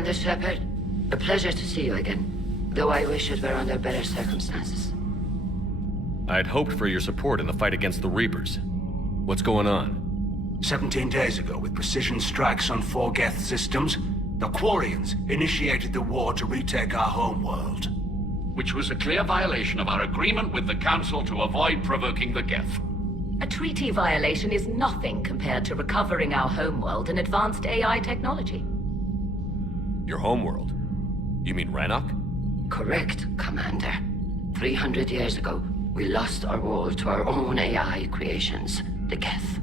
Commander Shepard, a pleasure to see you again, though I wish it were under better circumstances. I had hoped for your support in the fight against the Reapers. What's going on? 17 days ago, with precision strikes on 4 Geth systems, the Quarians initiated the war to retake our homeworld. Which was a clear violation of our agreement with the Council to avoid provoking the Geth. A treaty violation is nothing compared to recovering our homeworld and advanced AI technology. Your homeworld? You mean Rannoch? Correct, Commander. 300 years ago, we lost our world to our own AI creations, the Geth.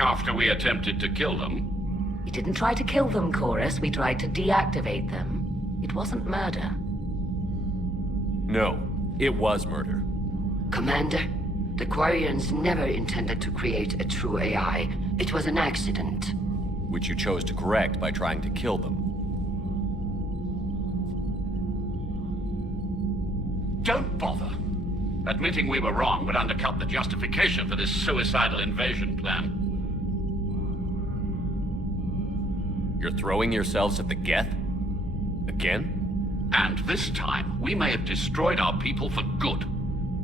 After we attempted to kill them, We didn't try to kill them, Chorus. We tried to deactivate them. It wasn't murder. No, it was murder. Commander, the Quarians never intended to create a true AI. It was an accident. Which you chose to correct by trying to kill them. don't bother. Admitting we were wrong would undercut the justification for this suicidal invasion plan. You're throwing yourselves at the Geth? Again? And this time, we may have destroyed our people for good.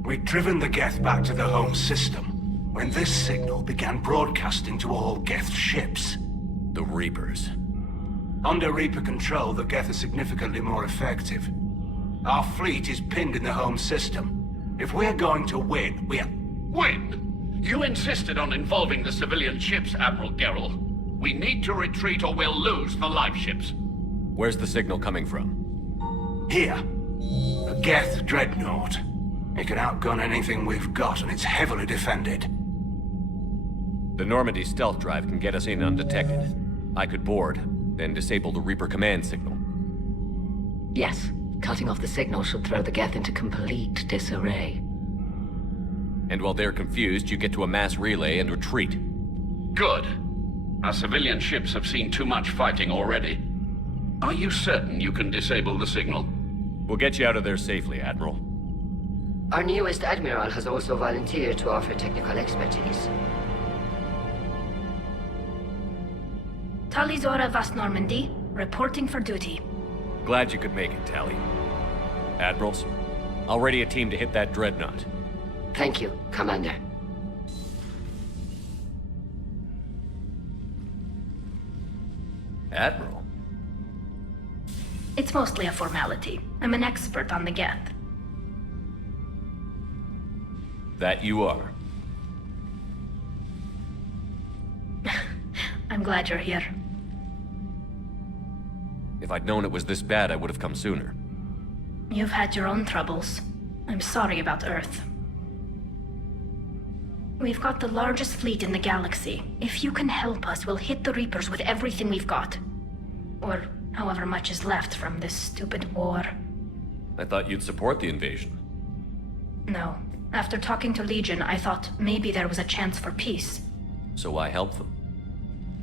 We'd driven the Geth back to the home system when this signal began broadcasting to all Geth ships. The Reapers. Under Reaper control, the Geth are significantly more effective. Our fleet is pinned in the home system. If we're going to win, Win? You insisted on involving the civilian ships, Admiral Gerrel. We need to retreat or we'll lose the live ships. Where's the signal coming from? Here. A Geth dreadnought. It can outgun anything we've got, and it's heavily defended. The Normandy stealth drive can get us in undetected. I could board, then disable the Reaper command signal. Yes, cutting off the signal should throw the Geth into complete disarray. And while they're confused, you get to a mass relay and retreat. Good. Our civilian ships have seen too much fighting already. Are you certain you can disable the signal? We'll get you out of there safely, Admiral. Our newest Admiral has also volunteered to offer technical expertise. Talizora Vast Normandy, reporting for duty. Glad you could make it, Tally. Admirals, I'll ready a team to hit that dreadnought. Thank you, Commander. Admiral? It's mostly a formality. I'm an expert on the Geth. That you are. I'm glad you're here. If I'd known it was this bad, I would have come sooner. You've had your own troubles. I'm sorry about Earth. We've got the largest fleet in the galaxy. If you can help us, we'll hit the Reapers with everything we've got. Or however much is left from this stupid war. I thought you'd support the invasion. No. After talking to Legion, I thought maybe there was a chance for peace. So why help them?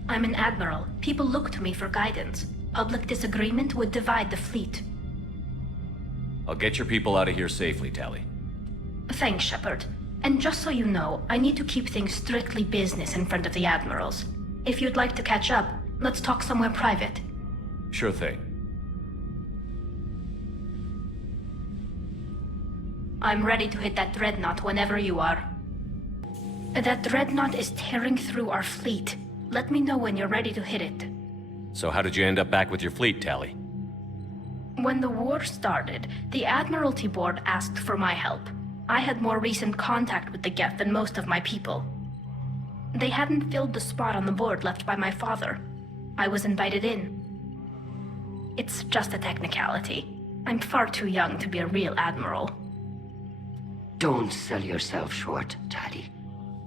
I'm an admiral. People look to me for guidance. Public disagreement would divide the fleet. I'll get your people out of here safely, Tally. Thanks, Shepard. And just so you know, I need to keep things strictly business in front of the admirals. If you'd like to catch up, let's talk somewhere private. Sure thing. I'm ready to hit that dreadnought whenever you are. That dreadnought is tearing through our fleet. Let me know when you're ready to hit it. So how did you end up back with your fleet, Tally? When the war started, the Admiralty Board asked for my help. I had more recent contact with the Geth than most of my people. They hadn't filled the spot on the board left by my father. I was invited in. It's just a technicality. I'm far too young to be a real admiral. Don't sell yourself short, Tally.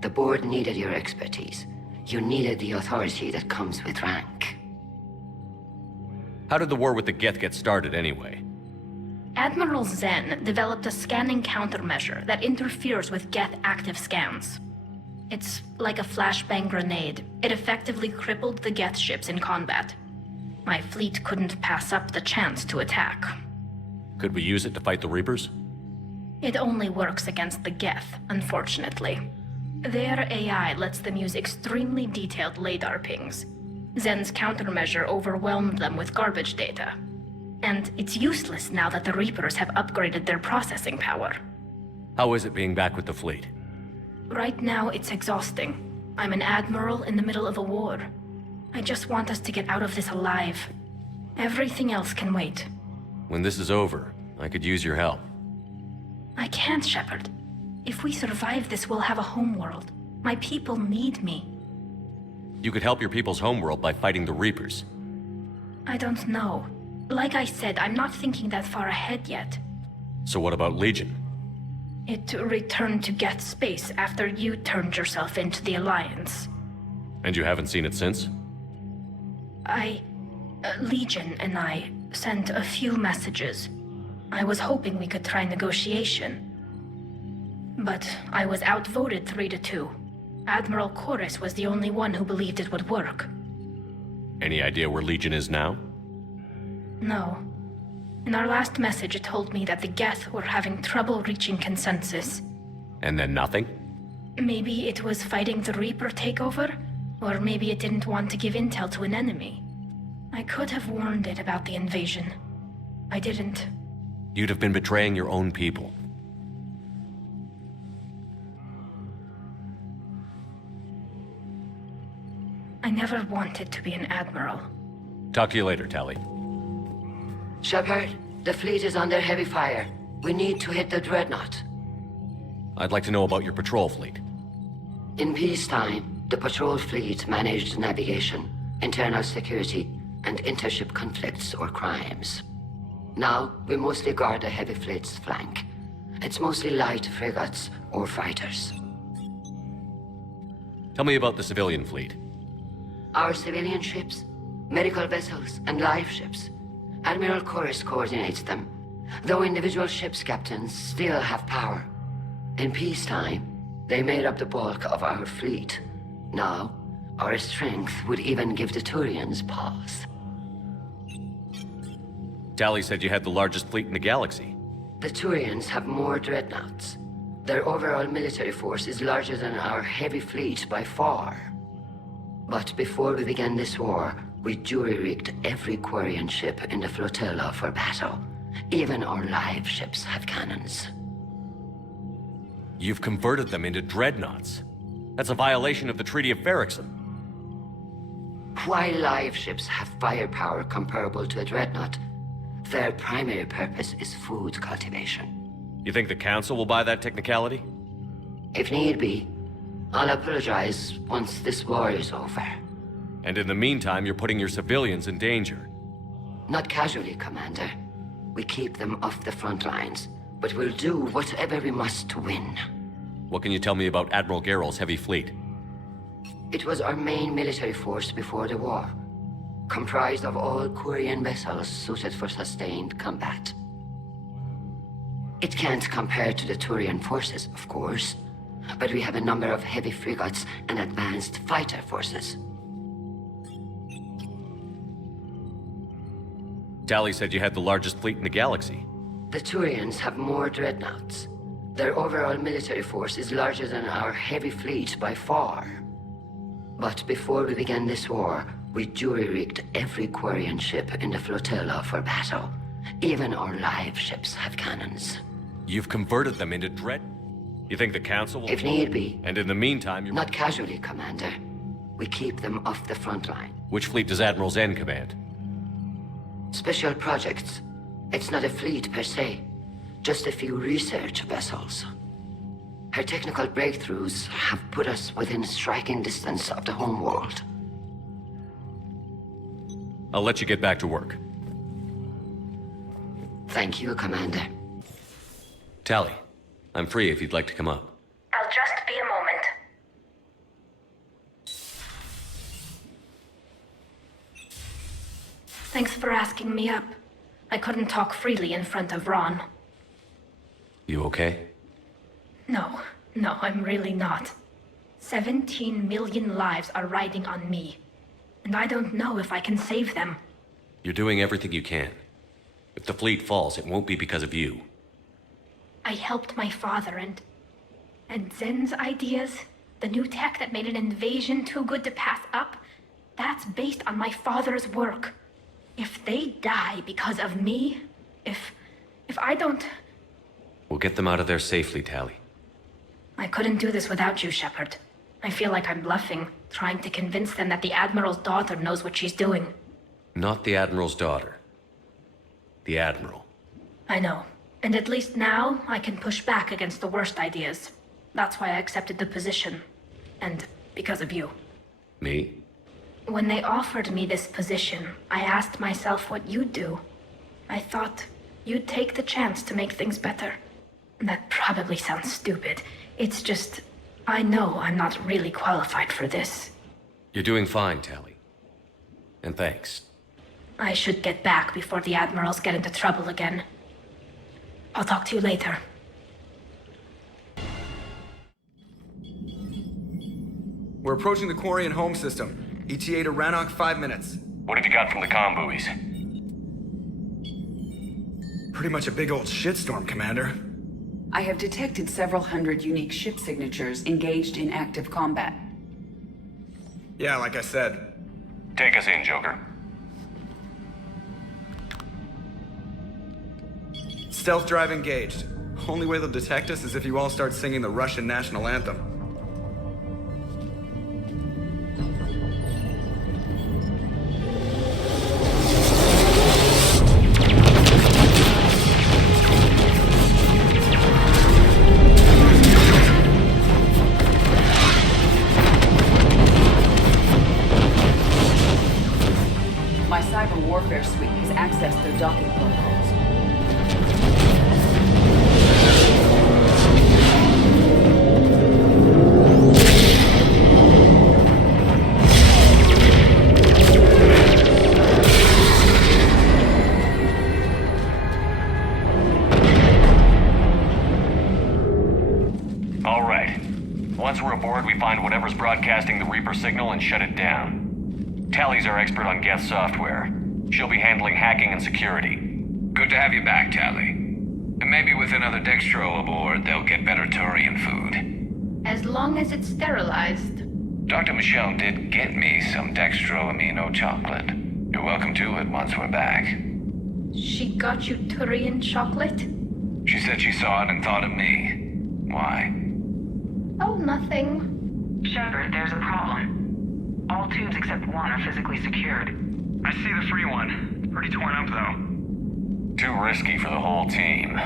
The board needed your expertise. You needed the authority that comes with rank. How did the war with the Geth get started anyway? Admiral Zen developed a scanning countermeasure that interferes with Geth active scans. It's like a flashbang grenade. It effectively crippled the Geth ships in combat. My fleet couldn't pass up the chance to attack. Could we use it to fight the Reapers? It only works against the Geth, unfortunately. Their AI lets them use extremely detailed LADAR pings. Zen's countermeasure overwhelmed them with garbage data. And it's useless now that the Reapers have upgraded their processing power. How is it being back with the fleet? Right now, it's exhausting. I'm an admiral in the middle of a war. I just want us to get out of this alive. Everything else can wait. When this is over, I could use your help. I can't, Shepard. If we survive this, we'll have a homeworld. My people need me. You could help your people's homeworld by fighting the Reapers. I don't know. Like I said, I'm not thinking that far ahead yet. So what about Legion? It returned to Geth space after you turned yourself into the Alliance. And you haven't seen it since? Legion and I sent a few messages. I was hoping we could try negotiation. But I was outvoted 3-2. Admiral Chorus was the only one who believed it would work. Any idea where Legion is now? No. In our last message, it told me that the Geth were having trouble reaching consensus. And then nothing? Maybe it was fighting the Reaper takeover, or maybe it didn't want to give intel to an enemy. I could have warned it about the invasion. I didn't. You'd have been betraying your own people. I never wanted to be an admiral. Talk to you later, Tali. Shepard, the fleet is under heavy fire. We need to hit the dreadnought. I'd like to know about your patrol fleet. In peacetime, the patrol fleet managed navigation, internal security, and intership conflicts or crimes. Now, we mostly guard the heavy fleet's flank. It's mostly light frigates or fighters. Tell me about the civilian fleet. Our civilian ships, medical vessels, and life ships. Admiral Chorus coordinates them, though individual ships' captains still have power. In peacetime, they made up the bulk of our fleet. Now, our strength would even give the Turians pause. Tali said you had the largest fleet in the galaxy. The Turians have more dreadnoughts. Their overall military force is larger than our heavy fleet by far. But before we began this war, we jury-rigged every Quarian ship in the flotilla for battle. Even our live ships have cannons. You've converted them into dreadnoughts. That's a violation of the Treaty of Ferrixon. While live ships have firepower comparable to a dreadnought, their primary purpose is food cultivation. You think the Council will buy that technicality? If need be, I'll apologize once this war is over. And in the meantime, you're putting your civilians in danger. Not casually, Commander. We keep them off the front lines, but we'll do whatever we must to win. What can you tell me about Admiral Geralt's heavy fleet? It was our main military force before the war, comprised of all Quarian vessels suited for sustained combat. It can't compare to the Turian forces, of course, but we have a number of heavy frigates and advanced fighter forces. Tali said you had the largest fleet in the galaxy. The Turians have more dreadnoughts. Their overall military force is larger than our heavy fleet by far. But before we began this war, we jury-rigged every Quarian ship in the flotilla for battle. Even our live ships have cannons. You've converted them into dread... You think the Council will... If need be. And in the meantime, you're... Not casually, Commander. We keep them off the front line. Which fleet does Admiral Zen command? Special projects. It's not a fleet per se. Just a few research vessels. Her technical breakthroughs have put us within striking distance of the homeworld. I'll let you get back to work. Thank you, Commander. Tali, I'm free if you'd like to come up. I'll just be a moment. Thanks for asking me up. I couldn't talk freely in front of Ron. You okay? No, I'm really not. 17 million lives are riding on me. And I don't know if I can save them. You're doing everything you can. If the fleet falls, it won't be because of you. I helped my father and Zen's ideas, the new tech that made an invasion too good to pass up, That's based on my father's work. If they die because of me, if I don't... We'll get them out of there safely, Tali. I couldn't do this without you, Shepard. I feel like I'm bluffing, trying to convince them that the Admiral's daughter knows what she's doing. Not the Admiral's daughter. The Admiral. I know. And at least now, I can push back against the worst ideas. That's why I accepted the position. And because of you. Me? When they offered me this position, I asked myself what you'd do. I thought you'd take the chance to make things better. That probably sounds stupid. It's just, I know I'm not really qualified for this. You're doing fine, Tali. And thanks. I should get back before the Admirals get into trouble again. I'll talk to you later. We're approaching the Quarian home system. ETA to Rannoch, 5 minutes. What have you got from the comm buoys? Pretty much a big old shitstorm, Commander. I have detected several hundred unique ship signatures engaged in active combat. Yeah, like I said. Take us in, Joker. Stealth drive engaged. Only way they'll detect us is if you all start singing the Russian national anthem. My cyber warfare suite has accessed their docking protocols. All right. Once we're aboard, we find whatever's broadcasting the Reaper signal and shut it down. Tali's our expert on Geth software. She'll be handling hacking and security. Good to have you back, Tali. And maybe with another Dextro aboard, they'll get better Turian food. As long as it's sterilized. Dr. Michelle did get me some Dextro amino chocolate. You're welcome to it once we're back. She got you Turian chocolate? She said she saw it and thought of me. Why? Oh, nothing. Shepard, there's a problem. All tubes except one are physically secured. I see the free one. Pretty torn up, though. Too risky for the whole team.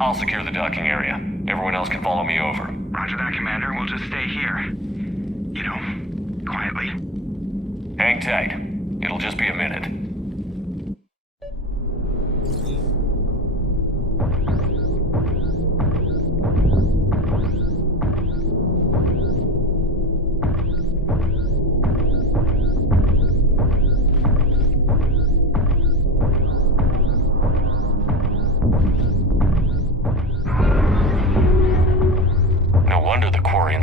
I'll secure the docking area. Everyone else can follow me over. Roger that, Commander. We'll just stay here. You know, quietly. Hang tight. It'll just be a minute.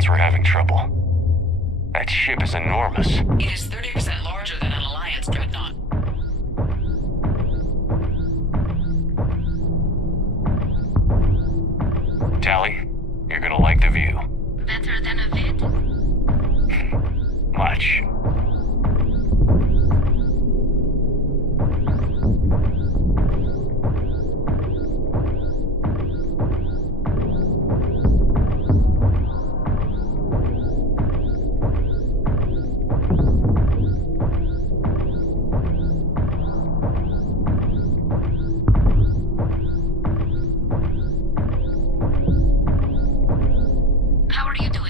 We're having trouble. That ship is enormous. It is 30% larger than an Alliance dreadnought. Tali, you're gonna like the view. Better than a vid? Much.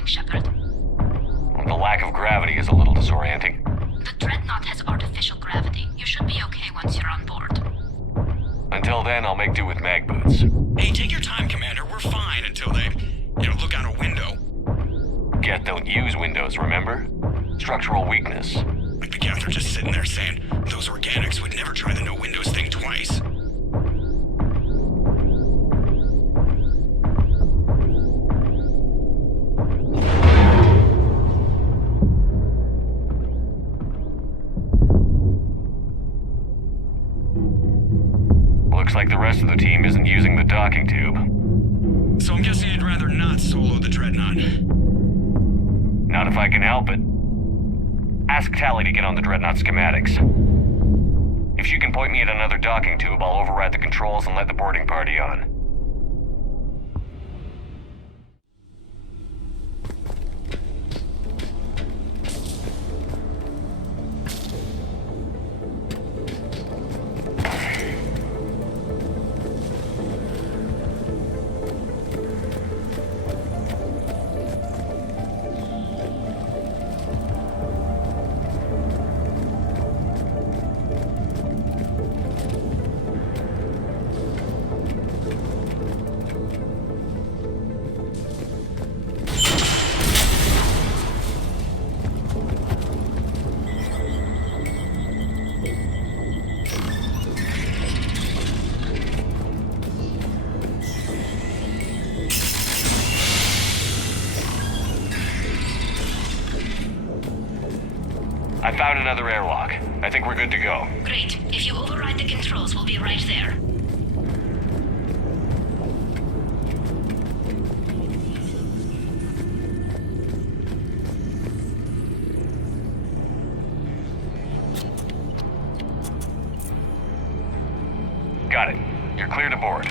Shepard. The lack of gravity is a little disorienting. The dreadnought has artificial gravity. You should be okay once you're on board. Until then, I'll make do with mag boots. Hey, take your time, Commander. We're fine until they, look out a window. Geth don't use windows, remember? Structural weakness. Like the Geth are just sitting there saying, those organics would never try the no windows thing twice. Looks like the rest of the team isn't using the docking tube. So I'm guessing you'd rather not solo the dreadnought. Not if I can help it. Ask Tally to get on the Dreadnought schematics. If she can point me at another docking tube, I'll override the controls and let the boarding party on. I found another airlock. I think we're good to go. Great. If you override the controls, we'll be right there. Got it. You're clear to board.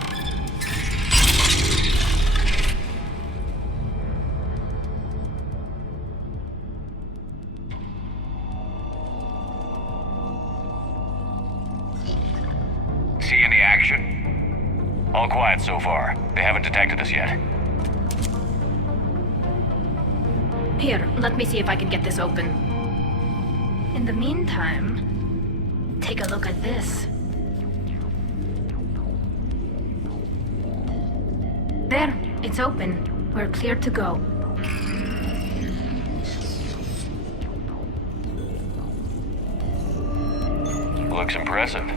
See any action? All quiet so far. They haven't detected us yet. Here, let me see if I can get this open. In the meantime, take a look at this. There, it's open. We're clear to go. Looks impressive.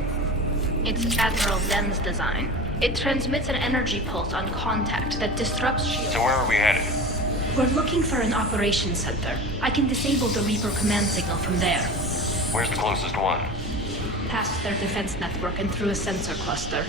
It's Admiral Zen's design. It transmits an energy pulse on contact that disrupts shields. So where are we headed? We're looking for an operations center. I can disable the Reaper command signal from there. Where's the closest one? Past their defense network and through a sensor cluster.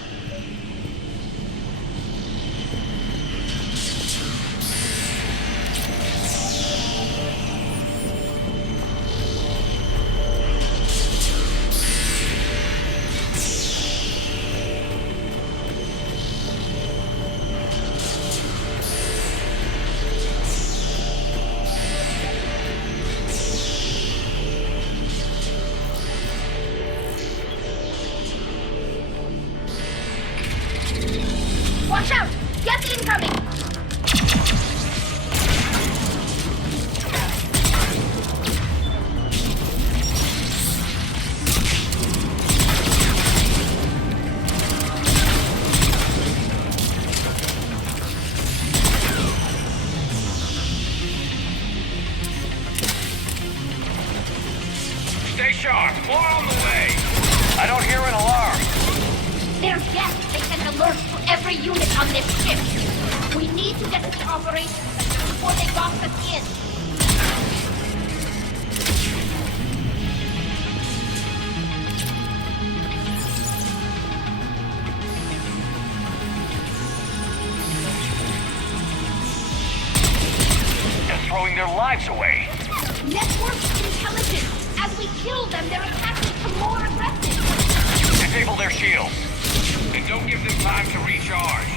Watch out! Geth incoming! Stay sharp. More on the way. I don't hear an alarm. They're Geth! They sent alerts to every unit on this ship! We need to get to the operations center before they box us in! They're throwing their lives away. Network intelligence! As we kill them, their attack becomes more aggressive! Disable their shields. And don't give them time to recharge.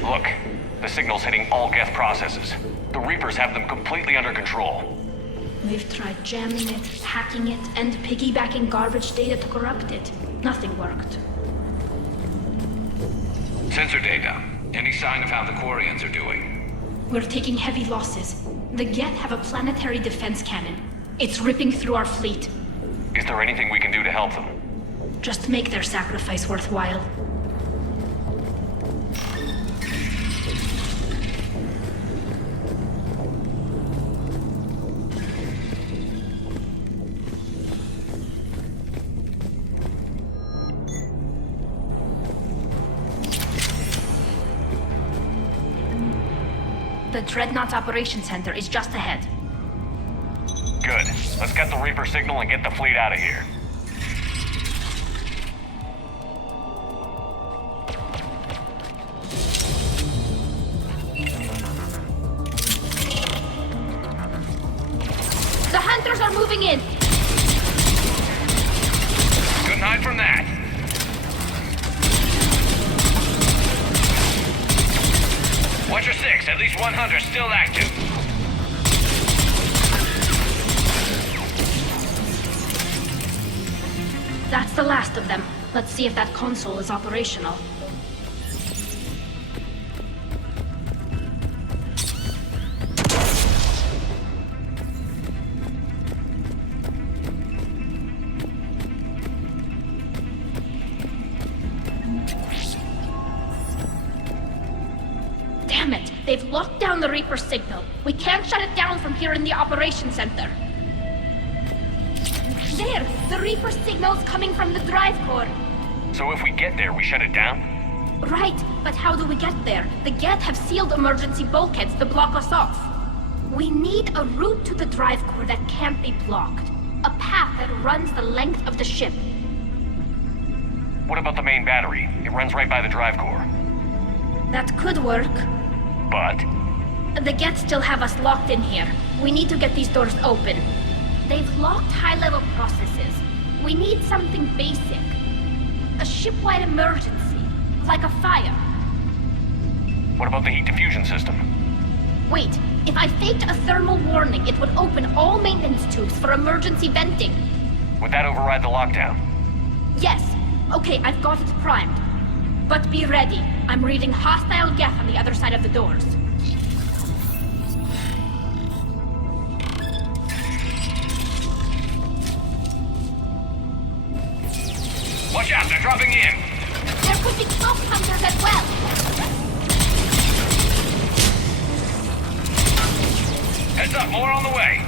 Look, the signal's hitting all Geth processes. The Reapers have them completely under control. We've tried jamming it, hacking it, and piggybacking garbage data to corrupt it. Nothing worked. Sensor data. Any sign of how the Quarians are doing? We're taking heavy losses. The Geth have a planetary defense cannon. It's ripping through our fleet. Is there anything we can do to help them? Just make their sacrifice worthwhile. the Dreadnought's operation center is just ahead. Good. Let's get the Reaper signal and get the fleet out of here. The hunters are moving in! Couldn't hide from that. Watch your six. At least one hunter still active. That's the last of them. Let's see if that console is operational. Damn it! They've locked down the Reaper signal. We can't shut it down from here in the operation center. There! The Reaper signal's coming from the drive core. So if we get there, we shut it down? Right, but how do we get there? The Geth have sealed emergency bulkheads to block us off. We need a route to the drive core that can't be blocked. A path that runs the length of the ship. What about the main battery? It runs right by the drive core. That could work. But? The Geth still have us locked in here. We need to get these doors open. They've locked high-level processes. We need something basic. A ship-wide emergency, like a fire. What about the heat diffusion system? Wait, if I faked a thermal warning, it would open all maintenance tubes for emergency venting. Would that override the lockdown? Yes. Okay, I've got it primed. But be ready. I'm reading hostile Geth on the other side of the doors. Watch out, they're dropping in! There could be cloak hunters as well! Heads up, more on the way!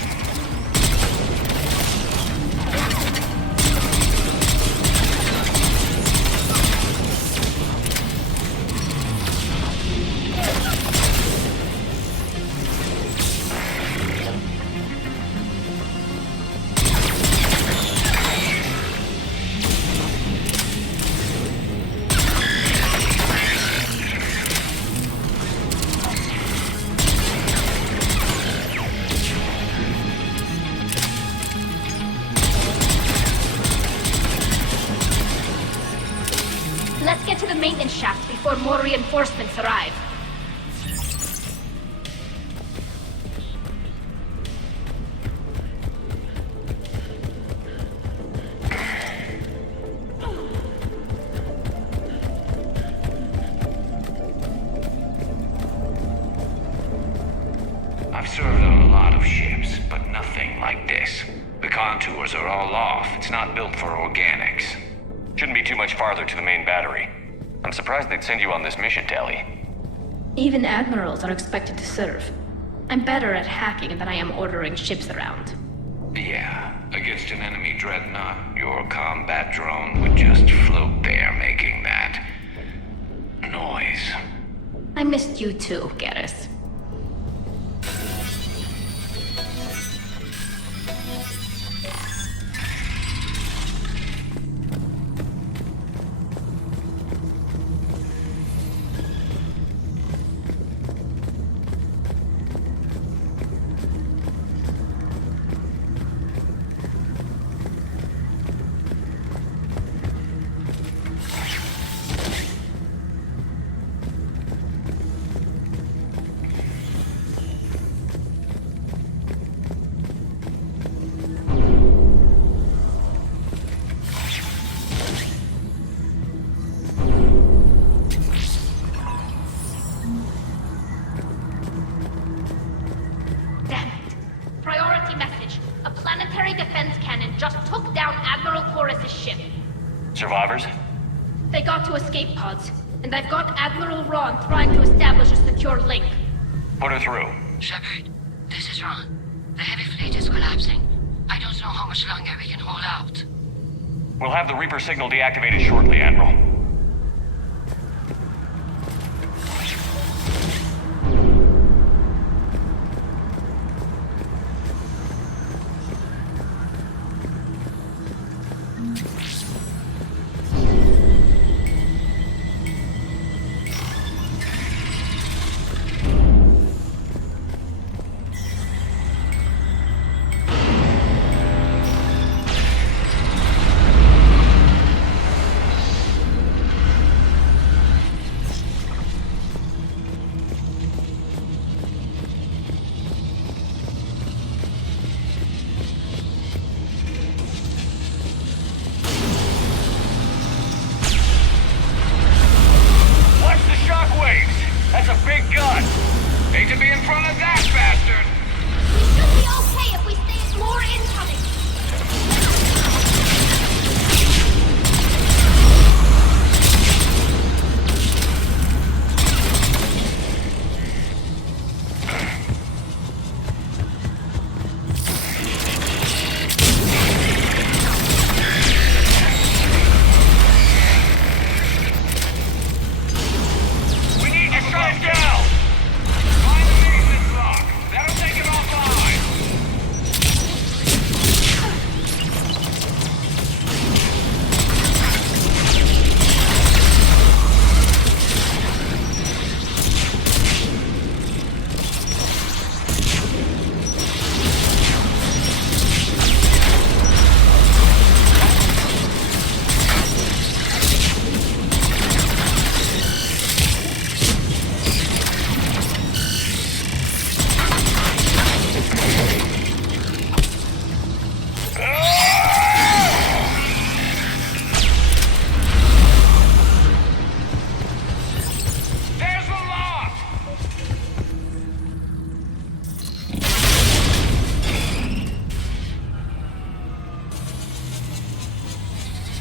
Let's get to the maintenance shaft before more reinforcements arrive. I've served on a lot of ships, but nothing like this. The contours are all off. It's not built for organics. Shouldn't be too much farther to the main battery. I'm surprised they'd send you on this mission, Tally. Even admirals are expected to serve. I'm better at hacking than I am ordering ships around. Yeah, against an enemy dreadnought, your combat drone would just float there making that noise. I missed you too, Garrus. Survivors? They got to escape pods, and I've got Admiral Ron trying to establish a secure link. Put her through. Shepard, this is Ron. The heavy fleet is collapsing. I don't know how much longer we can hold out. We'll have the Reaper signal deactivated shortly, Admiral. front of that bastard! We should be okay if we stay more incoming.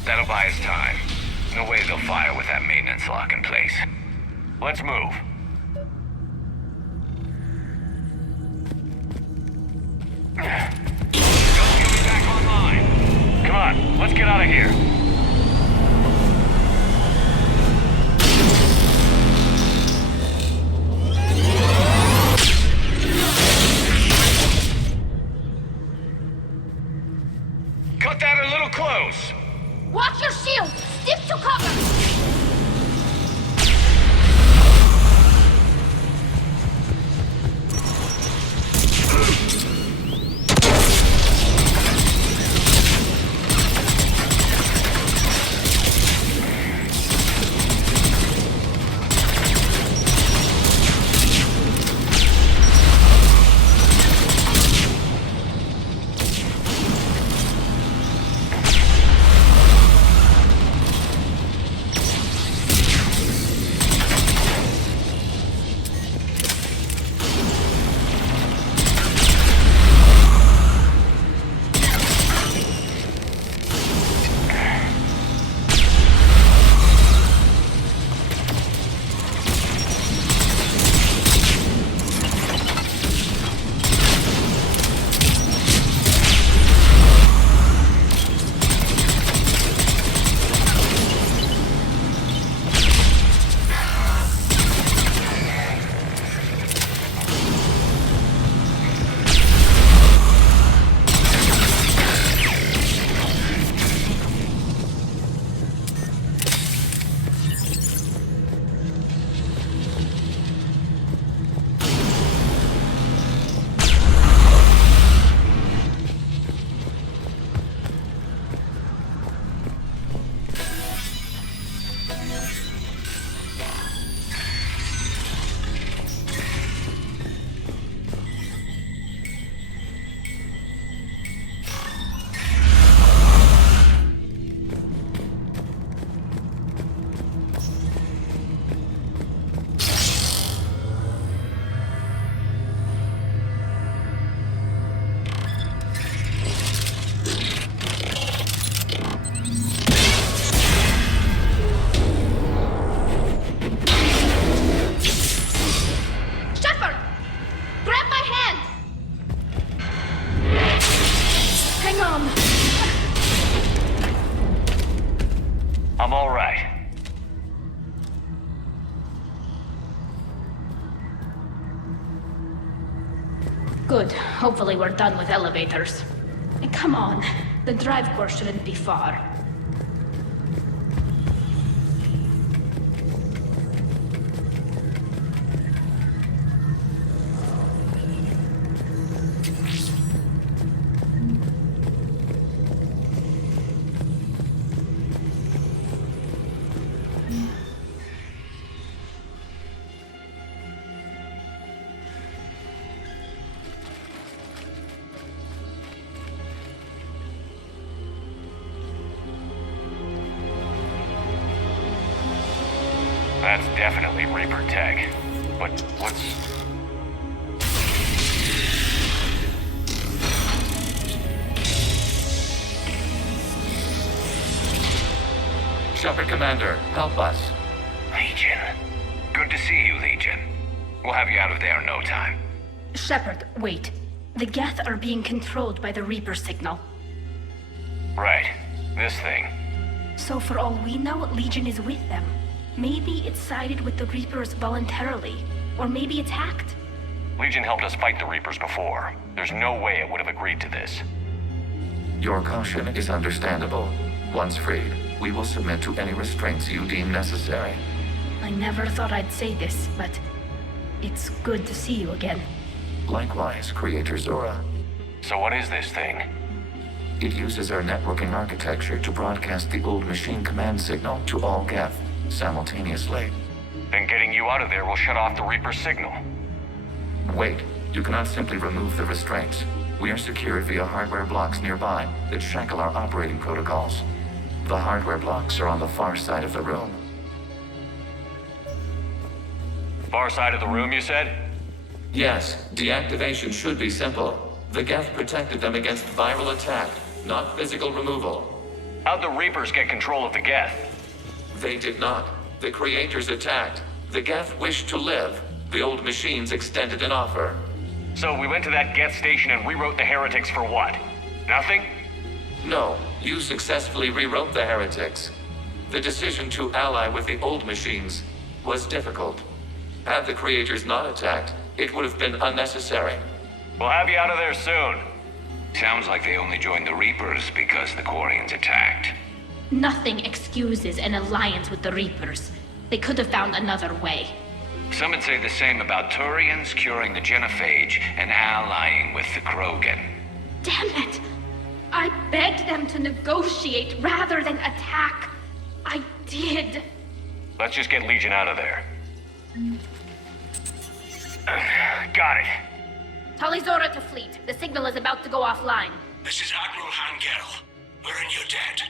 That'll buy us time. No way they'll fire with that maintenance lock in place. Let's move. You'll be back online. Come on, let's get out of here. Cut that a little close. Watch your shield! Stick to cover! Shepard! Grab my hand! Hang on. I'm all right. Good. Hopefully we're done with elevators. Come on. The drive core shouldn't be far. That's definitely Reaper tech. But what's... Shepard Commander, help us. Legion. Good to see you, Legion. We'll have you out of there in no time. Shepard, wait. The Geth are being controlled by the Reaper signal. Right. This thing. So for all we know, Legion is with them. Maybe it sided with the Reapers voluntarily. Or maybe it's hacked. Legion helped us fight the Reapers before. There's no way it would have agreed to this. Your caution is understandable. Once freed, we will submit to any restraints you deem necessary. I never thought I'd say this, but it's good to see you again. Likewise, Creator Zora. So what is this thing? It uses our networking architecture to broadcast the old machine command signal to all Geth simultaneously. Then getting you out of there will shut off the Reaper signal. Wait, you cannot simply remove the restraints. We are secured via hardware blocks nearby that shackle our operating protocols. The hardware blocks are on the far side of the room. Far side of the room, you said? Yes, deactivation should be simple. The Geth protected them against viral attack, not physical removal. How'd the Reapers get control of the Geth? They did not. The Creators attacked. The Geth wished to live. The old machines extended an offer. So we went to that Geth station and rewrote the heretics for what? Nothing? No, you successfully rewrote the heretics. The decision to ally with the old machines was difficult. Had the Creators not attacked, it would have been unnecessary. We'll have you out of there soon. Sounds like they only joined the Reapers because the Quarians attacked. Nothing excuses an alliance with the Reapers. They could have found another way. Some would say the same about Turians curing the genophage and allying with the Krogan. Damn it! I begged them to negotiate rather than attack. I did. Let's just get Legion out of there. Got it. Tali Zora to fleet. The signal is about to go offline. This is Admiral Hangel. We're in your debt.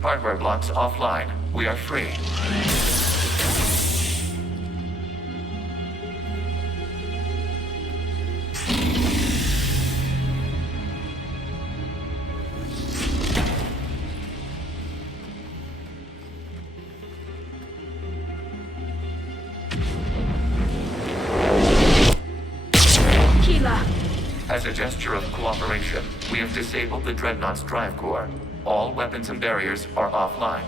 Hardware blocks offline. We are free. As a gesture of cooperation, we have disabled the Dreadnought's drive core. All weapons and barriers are offline.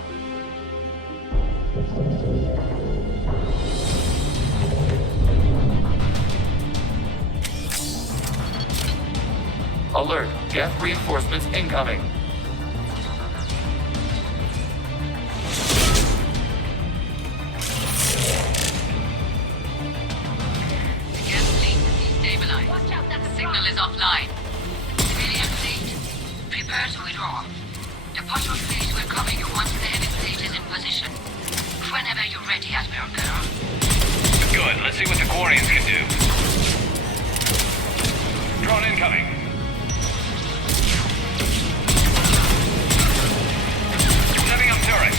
Alert! Geth reinforcements incoming! Signal is offline. Civilian fleet, prepare to withdraw. The patrol fleet will cover you once the heavy fleet is in position. Whenever you're ready, Admiral Girl. Good. Let's see what the Quarians can do. Drone incoming. Setting up turret.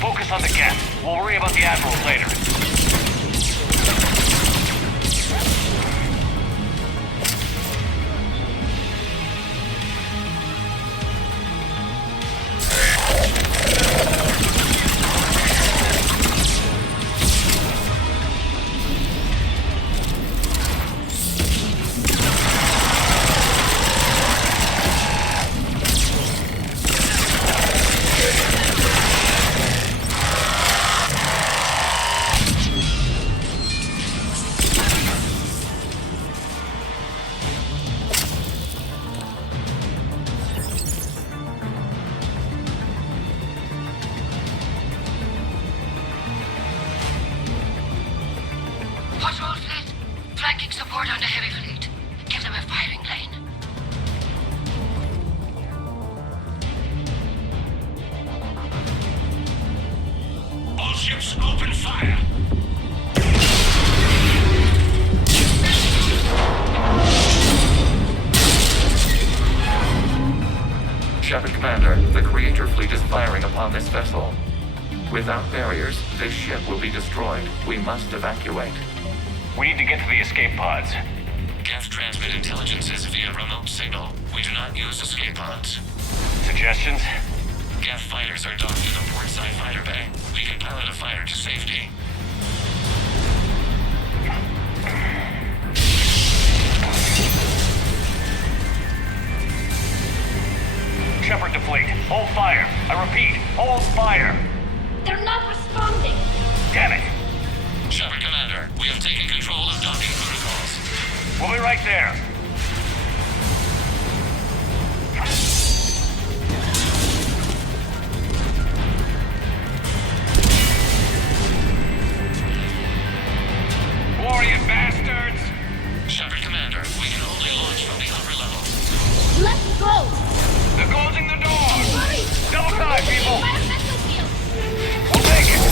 Focus on the Geth. We'll worry about the Admirals later. ships, open fire! Shepard Commander, the Creator fleet is firing upon this vessel. Without barriers, this ship will be destroyed. We must evacuate. We need to get to the escape pods. Geth transmit intelligences via remote signal. We do not use escape pods. Suggestions? Geth fighters are docked in the portside fighter bay. We can pilot a fighter to safety. Shepard to fleet. Hold fire. I repeat, hold fire. They're not responding. Damn it. Shepard Commander, we have taken control of docking protocols. We'll be right there. Quarian bastards! Shepard Commander, we can only launch from the upper level. Let's go! They're closing the door! Hurry! Double time, people! Environmental field! We'll take it!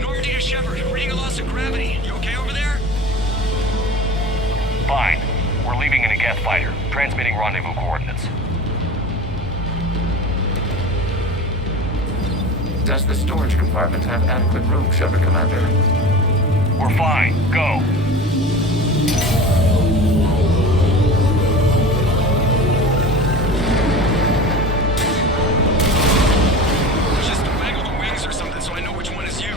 Normandy to Shepard, reading a loss of gravity. You okay over there? Fine. We're leaving in a Geth fighter, transmitting rendezvous coordinates. Does the storage compartment have adequate room, Shepard Commander? We're fine. Go. Just waggle the wings or something so I know which one is you.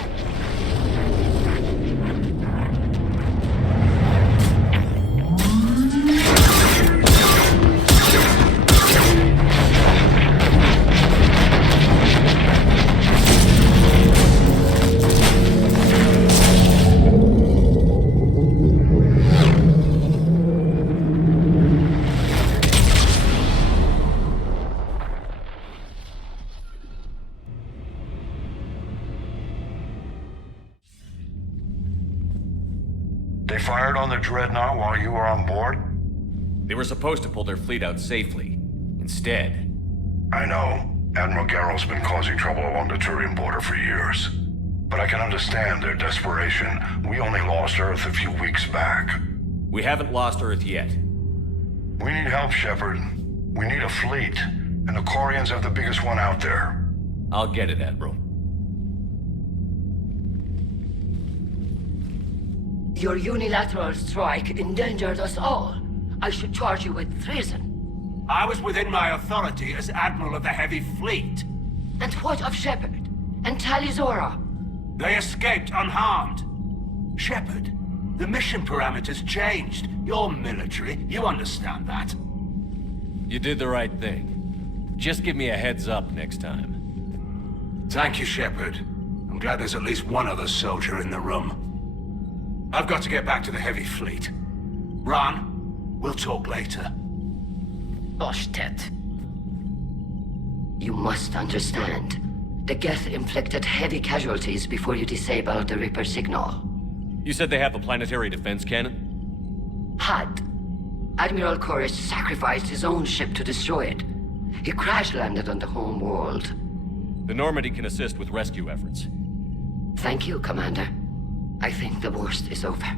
They fired on the dreadnought while you were on board? They were supposed to pull their fleet out safely. Instead... I know. Admiral Garrow's been causing trouble along the Turian border for years. But I can understand their desperation. We only lost Earth a few weeks back. We haven't lost Earth yet. We need help, Shepard. We need a fleet. And the Quarians have the biggest one out there. I'll get it, Admiral. Your unilateral strike endangered us all. I should charge you with treason. I was within my authority as Admiral of the Heavy Fleet. And what of Shepard? And Talizora? They escaped unharmed. Shepard, the mission parameters changed. You're military, you understand that. You did the right thing. Just give me a heads up next time. Thank you, Shepard. I'm glad there's at least one other soldier in the room. I've got to get back to the Heavy Fleet. Ron, we'll talk later. Boshtet. You must understand. The Geth inflicted heavy casualties before you disabled the Reaper signal. You said they have a planetary defense cannon? Had. Admiral Koris sacrificed his own ship to destroy it. He crash-landed on the home world. The Normandy can assist with rescue efforts. Thank you, Commander. I think the worst is over.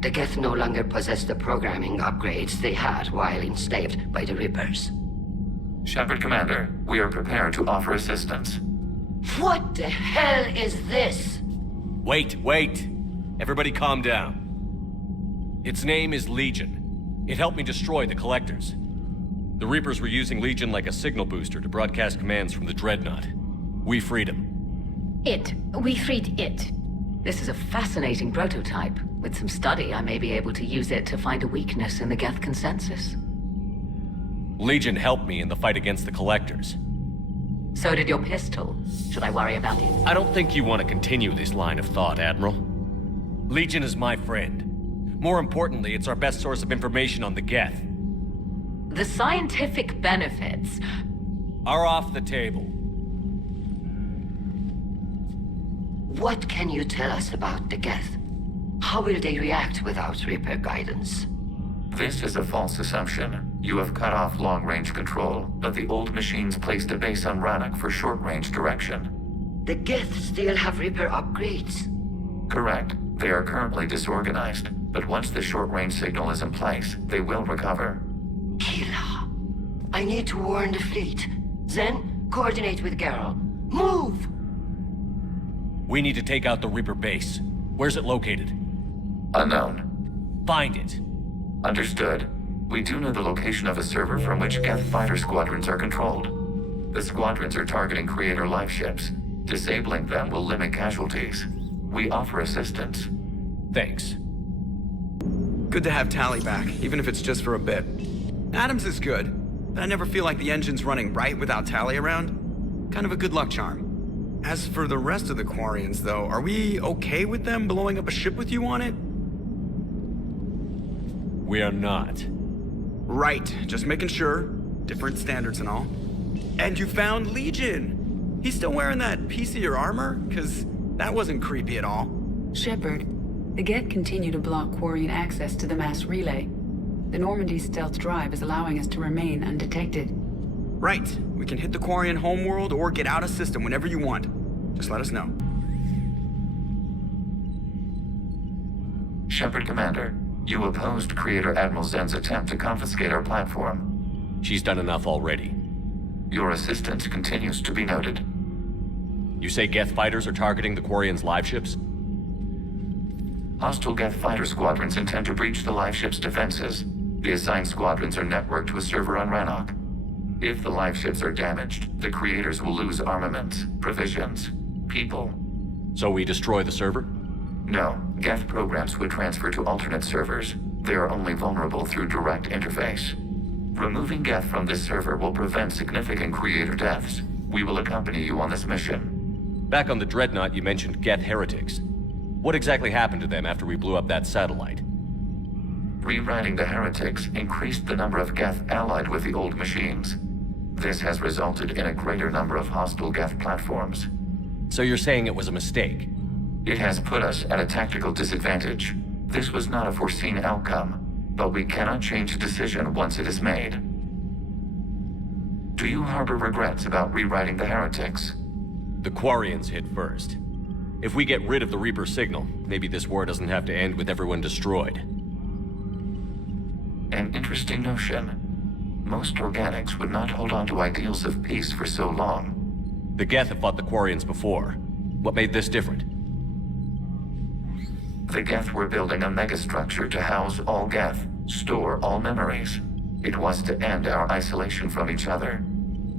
The Geth no longer possess the programming upgrades they had while enslaved by the Reapers. Shepard Commander, we are prepared to offer assistance. What the hell is this? Wait. Everybody calm down. Its name is Legion. It helped me destroy the Collectors. The Reapers were using Legion like a signal booster to broadcast commands from the Dreadnought. We freed him. We freed it. This is a fascinating prototype. With some study, I may be able to use it to find a weakness in the Geth consensus. Legion helped me in the fight against the Collectors. So did your pistol. Should I worry about it? I don't think you want to continue this line of thought, Admiral. Legion is my friend. More importantly, it's our best source of information on the Geth. The scientific benefits are off the table. What can you tell us about the Geth? How will they react without Reaper guidance? This is a false assumption. You have cut off long-range control, but the old machines placed a base on Rannoch for short-range direction. The Geth still have Reaper upgrades. Correct. They are currently disorganized, but once the short-range signal is in place, they will recover. Killa. I need to warn the fleet. Then, coordinate with Geralt. Move! We need to take out the Reaper base. Where's it located? Unknown. Find it. Understood. We do know the location of a server from which Geth fighter squadrons are controlled. The squadrons are targeting Creator life ships. Disabling them will limit casualties. We offer assistance. Thanks. Good to have Tally back, even if it's just for a bit. Adams is good, but I never feel like the engine's running right without Tally around. Kind of a good luck charm. As for the rest of the Quarians, though, are we okay with them blowing up a ship with you on it? We are not. Right, just making sure. Different standards and all. And you found Legion! He's still wearing that piece of your armor? 'Cause that wasn't creepy at all. Shepard, the Geth continue to block Quarian access to the mass relay. The Normandy stealth drive is allowing us to remain undetected. Right. We can hit the Quarian homeworld or get out of system whenever you want. Just let us know. Shepard Commander, you opposed Creator Admiral Zen's attempt to confiscate our platform. She's done enough already. Your assistance continues to be noted. You say Geth fighters are targeting the Quarians' live ships? Hostile Geth fighter squadrons intend to breach the live ship's defenses. The assigned squadrons are networked to a server on Rannoch. If the live ships are damaged, the Creators will lose armaments, provisions, people. So we destroy the server? No, Geth programs would transfer to alternate servers. They are only vulnerable through direct interface. Removing Geth from this server will prevent significant Creator deaths. We will accompany you on this mission. Back on the Dreadnought, you mentioned Geth heretics. What exactly happened to them after we blew up that satellite? Rewriting the heretics increased the number of Geth allied with the old machines. This has resulted in a greater number of hostile Geth platforms. So you're saying it was a mistake? It has put us at a tactical disadvantage. This was not a foreseen outcome, but we cannot change a decision once it is made. Do you harbor regrets about rewriting the heretics? The Quarians hit first. If we get rid of the Reaper signal, maybe this war doesn't have to end with everyone destroyed. An interesting notion. Most organics would not hold on to ideals of peace for so long. The Geth have fought the Quarians before. What made this different? The Geth were building a megastructure to house all Geth, store all memories. It was to end our isolation from each other.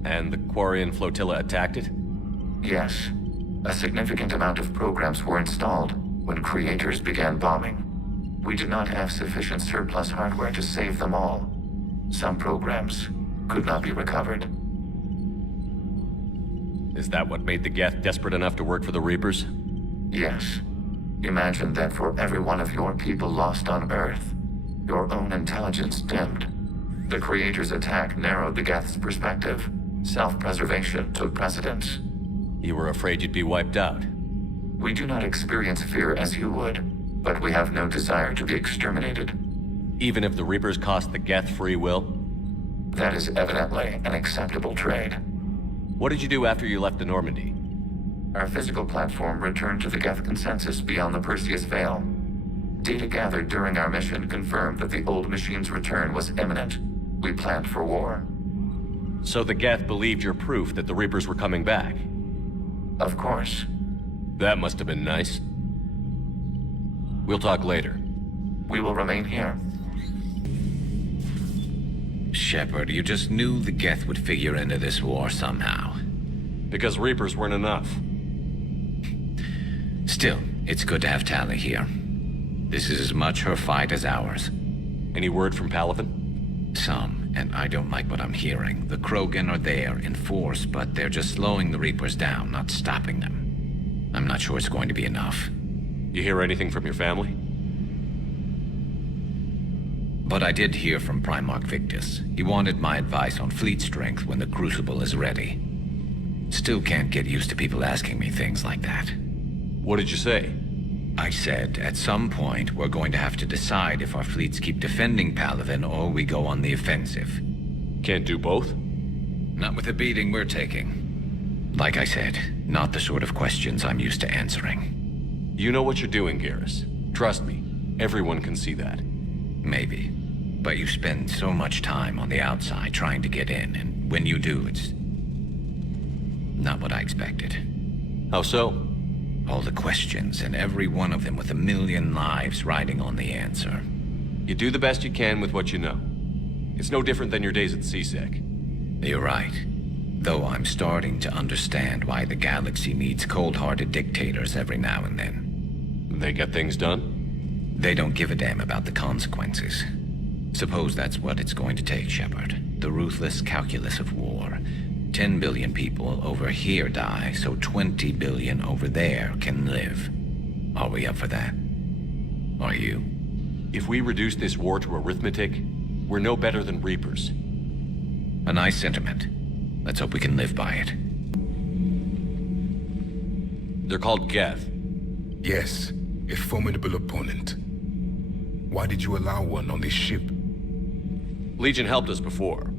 And the Quarian flotilla attacked it? Yes. A significant amount of programs were installed when Creators began bombing. We did not have sufficient surplus hardware to save them all. Some programs could not be recovered. Is that what made the Geth desperate enough to work for the Reapers? Yes. Imagine that for every one of your people lost on Earth, your own intelligence dimmed. The Creators' attack narrowed the Geth's perspective. Self-preservation took precedence. You were afraid you'd be wiped out. We do not experience fear as you would, but we have no desire to be exterminated. Even if the Reapers cost the Geth free will? That is evidently an acceptable trade. What did you do after you left the Normandy? Our physical platform returned to the Geth consensus beyond the Perseus Veil. Data gathered during our mission confirmed that the old machine's return was imminent. We planned for war. So the Geth believed your proof that the Reapers were coming back? Of course. That must have been nice. We'll talk later. We will remain here. Shepard, you just knew the Geth would figure into this war somehow. Because Reapers weren't enough. Still, it's good to have Tally here. This is as much her fight as ours. Any word from Palaven? Some, and I don't like what I'm hearing. The Krogan are there in force, but they're just slowing the Reapers down, not stopping them. I'm not sure it's going to be enough. You hear anything from your family? But I did hear from Primarch Victus. He wanted my advice on fleet strength when the Crucible is ready. Still can't get used to people asking me things like that. What did you say? I said, at some point, we're going to have to decide if our fleets keep defending Palaven or we go on the offensive. Can't do both? Not with the beating we're taking. Like I said, not the sort of questions I'm used to answering. You know what you're doing, Garrus. Trust me, everyone can see that. Maybe. But you spend so much time on the outside trying to get in, and when you do, it's not what I expected. How so? All the questions, and every one of them with 1 million lives riding on the answer. You do the best you can with what you know. It's no different than your days at CSEC. You're right. Though I'm starting to understand why the galaxy needs cold-hearted dictators every now and then. They get things done? They don't give a damn about the consequences. Suppose that's what it's going to take, Shepard. The ruthless calculus of war. 10 billion people over here die, so 20 billion over there can live. Are we up for that? Are you? If we reduce this war to arithmetic, we're no better than Reapers. A nice sentiment. Let's hope we can live by it. They're called Geth. Yes, a formidable opponent. Why did you allow one on this ship? Legion helped us before.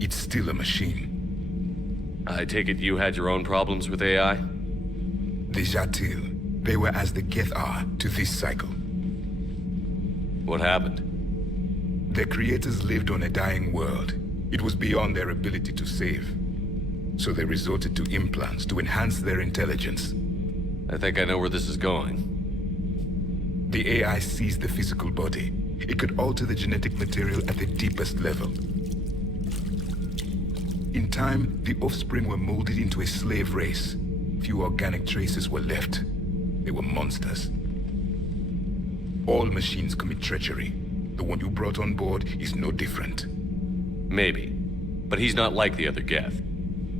It's still a machine. I take it you had your own problems with AI? Deja, they were as the Geth are to this cycle. What happened? Their creators lived on a dying world. It was beyond their ability to save. So they resorted to implants to enhance their intelligence. I think I know where this is going. The AI sees the physical body. It could alter the genetic material at the deepest level. In time, the offspring were molded into a slave race. Few organic traces were left. They were monsters. All machines commit treachery. The one you brought on board is no different. Maybe. But he's not like the other Geth.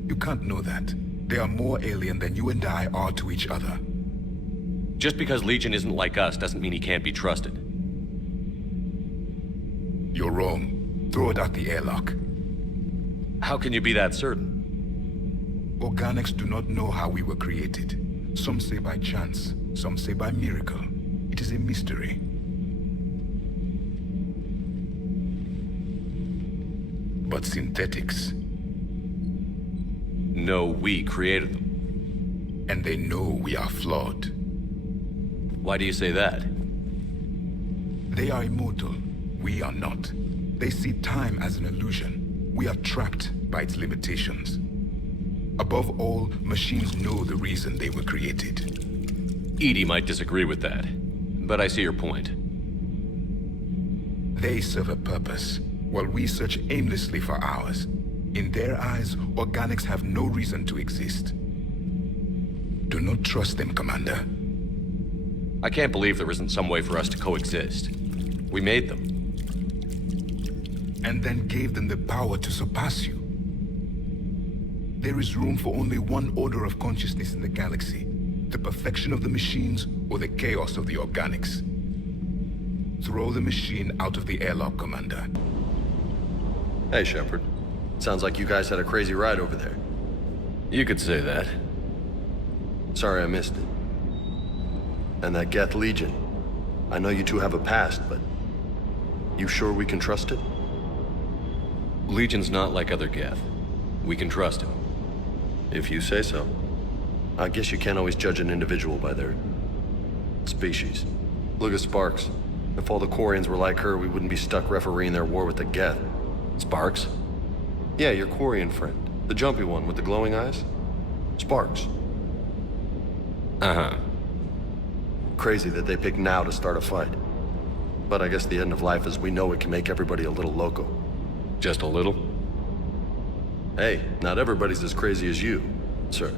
You can't know that. They are more alien than you and I are to each other. Just because Legion isn't like us doesn't mean he can't be trusted. You're wrong. Throw it out the airlock. How can you be that certain? Organics do not know how we were created. Some say by chance, some say by miracle. It is a mystery. But synthetics... No, we created them. And they know we are flawed. Why do you say that? They are immortal. We are not. They see time as an illusion. We are trapped by its limitations. Above all, machines know the reason they were created. Edie might disagree with that, but I see your point. They serve a purpose, while we search aimlessly for ours. In their eyes, organics have no reason to exist. Do not trust them, Commander. I can't believe there isn't some way for us to coexist. We made them. And then gave them the power to surpass you. There is room for only one order of consciousness in the galaxy. The perfection of the machines or the chaos of the organics. Throw the machine out of the airlock, Commander. Hey, Shepard. Sounds like you guys had a crazy ride over there. You could say that. Sorry I missed it. And that Geth Legion. I know you two have a past, but... You sure we can trust it? Legion's not like other Geth. We can trust him. If you say so. I guess you can't always judge an individual by their... species. Look at Sparks. If all the Quarians were like her, we wouldn't be stuck refereeing their war with the Geth. Sparks? Yeah, your Quarian friend. The jumpy one with the glowing eyes. Sparks. Uh-huh. Crazy that they pick now to start a fight. But I guess the end of life as we know it can make everybody a little loco. Just a little? Hey, not everybody's as crazy as you, sir.